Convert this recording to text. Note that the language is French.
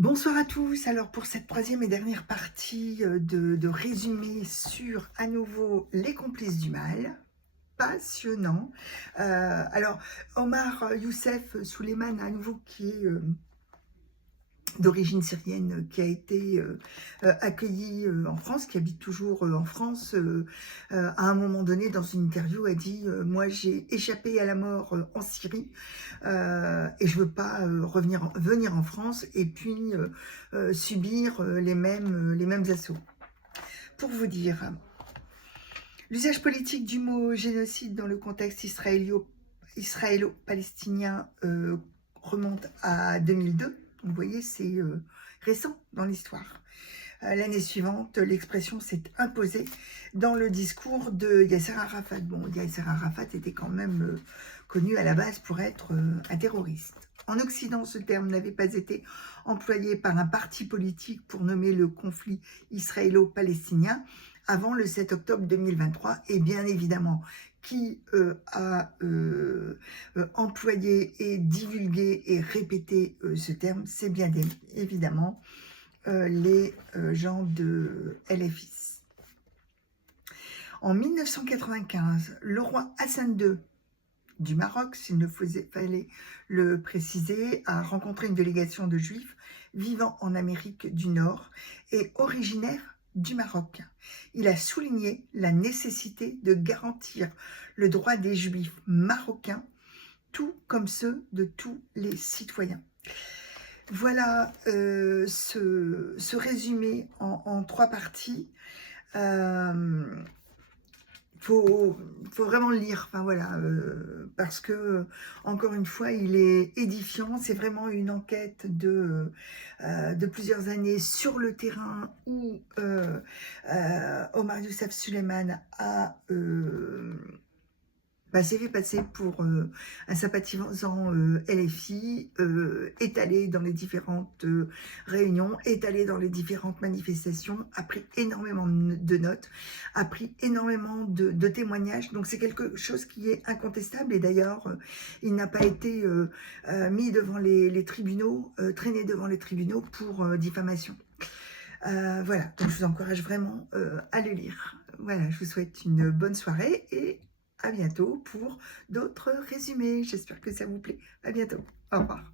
Bonsoir à tous. Alors pour cette troisième et dernière partie de résumé sur à nouveau les complices du mal, passionnant. Alors Omar Youssef Souleiman à nouveau qui est d'origine syrienne, qui a été accueilli en France, qui habite toujours en France, à un moment donné dans une interview a dit moi j'ai échappé à la mort en Syrie et je veux pas venir en France et puis subir les mêmes assauts. Pour vous dire, l'usage politique du mot génocide dans le contexte israélo-palestinien remonte à 2002. Vous voyez, c'est récent dans l'histoire. L'année suivante, l'expression s'est imposée dans le discours de Yasser Arafat. Bon, Yasser Arafat était quand même connu à la base pour être un terroriste. En Occident, ce terme n'avait pas été employé par un parti politique pour nommer le conflit israélo-palestinien avant le 7 octobre 2023. Et bien évidemment, qui a employé et divulgué et répété ce terme, c'est bien évidemment les gens de LFI. En 1995, le roi Hassan II du Maroc, s'il ne fallait le préciser, a rencontré une délégation de juifs vivant en Amérique du Nord et originaires du Maroc. Il a souligné la nécessité de garantir le droit des juifs marocains, tout comme ceux de tous les citoyens. Voilà ce résumé en trois parties. Faut vraiment le lire, enfin voilà, parce que encore une fois, il est édifiant. C'est vraiment une enquête de plusieurs années sur le terrain où Omar Youssef Souleiman a s'est fait passer pour un sympathisant LFI, est allé dans les différentes réunions, est allé dans les différentes manifestations, a pris énormément de notes, a pris énormément de témoignages. Donc c'est quelque chose qui est incontestable. Et d'ailleurs, il n'a pas été mis devant les tribunaux, traîné devant les tribunaux pour diffamation. Voilà, donc je vous encourage vraiment à le lire. Voilà, je vous souhaite une bonne soirée et à bientôt pour d'autres résumés. J'espère que ça vous plaît. À bientôt. Au revoir.